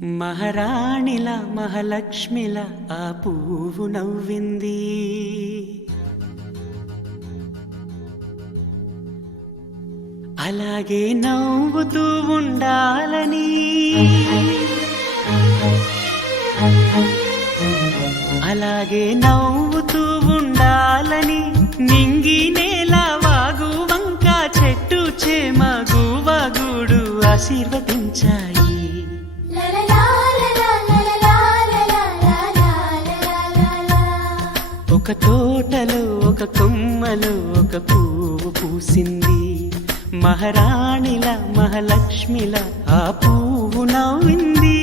మహారాణిలా మహాలక్ష్మిలా ఆ పువ్వు నవ్వింది. అలాగే నవ్వుతూ ఉండాలని, అలాగే నవ్వుతూ ఉండాలని నింగి నేల వాగు వంక చెట్టు చేమ గువగూడు ఆశీర్వదించాయి. ఒక తోటలో ఒక కొమ్మలో ఒక పువ్వు పూసింది. మహారాణిలా మహాలక్ష్మిలా ఆ పువ్వు నవ్వింది.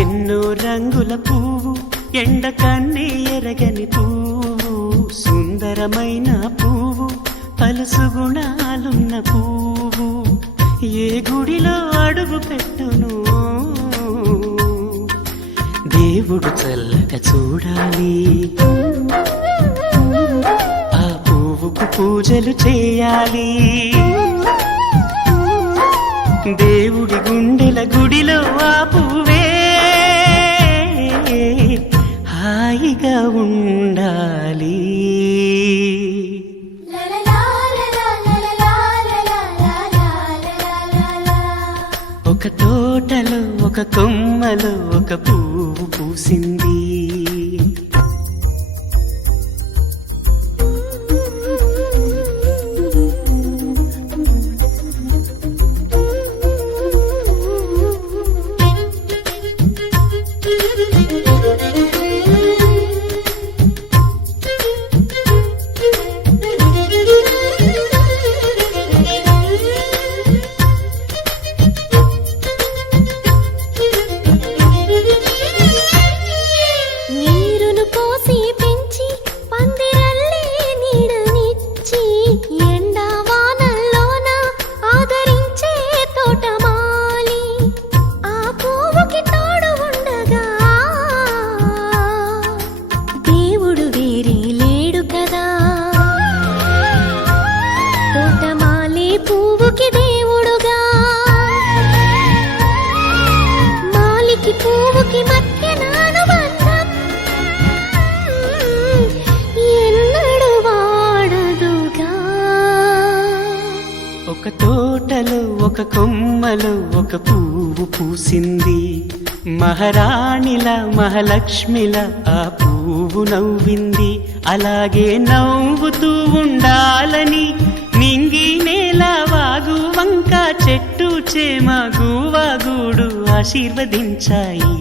ఎన్నో రంగుల పువ్వు, ఎండ కన్నే ఎరగని పువ్వు, సుందరమైన పువ్వు, పలుసు గుణాలున్న పువ్వు, ఏ గుడిలో అడుగు పెట్టును దేవుడు చల్లగా చూడాలి. ఆ పువ్వుకు పూజలు చేయాలి. దేవుడి గుండెల గుడిలో ఆ పువ్వే హాయిగా ఉండాలి. ఒక తోటలో ఒక కొమ్మలో ఒక పువ్వు పూసింది. ఒక తోటలో ఒక కొమ్మలో ఒక పువ్వు పూసింది. మహారాణిలా మహాలక్ష్మిలా ఆ పువ్వు నవ్వింది. అలాగే నవ్వుతూ ఉండాలని నింగి నేల వాగు వంక చెట్టు చేమ గువగూడు ఆశీర్వదించాయి.